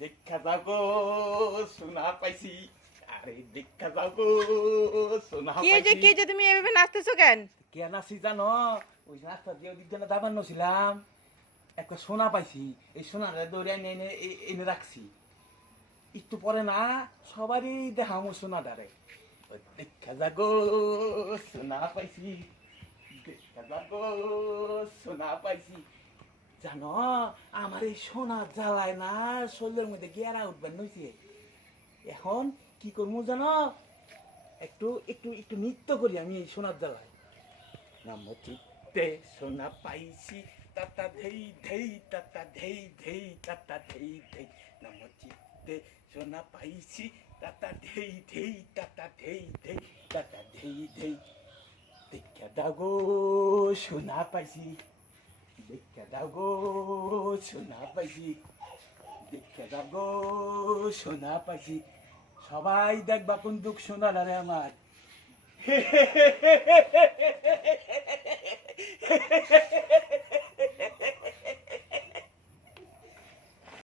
দেখা যাও গো সোনা পাইছি। আরে দেখা যাও গো সোনা কি যে পাইছি। কি যে তুমি এভাবে নাচতেছো কেন? কেন আছি জানো? ওই রাস্তা দিয়ে ওদিক দিয়ে দাবান্ন ছিলাম, একটা সোনা পাইছি। এই সোনাটা দৌড়ে এনে এনে এনে রাখছি। একটু পরে না সবারই দেখাম ওই সোনাটারে। ওই দেখা যা গো সোনা পাইছি, দেখা যা গো সোনা পাইছি। জানো আমার এই সোনা জ্বালায় না, শরীরের মধ্যে গেরা উঠবেন নইছে। এখন কি করবো জানো? একটু একটু একটু নৃত্য করি আমি এই সোনার জ্বালায়। নাম চিত্তে সোনা পাইছি, তাতা ধেই ধেই তাতা ধেই ধেই তাতা ধেই ধেই। নাম চিত্তে সোনা পাইছি, তাতা ধেই ধেই তাতা ধেই ধেই তাতা ধেই ধেই। দেখা দাও গো সোনা পাইছি, দেখা দাও গো সোনা পাইছি, দেখা দাও গো সোনা পাইছি। সবাই দেখবা কোন দুঃখ সোনা রে আমার।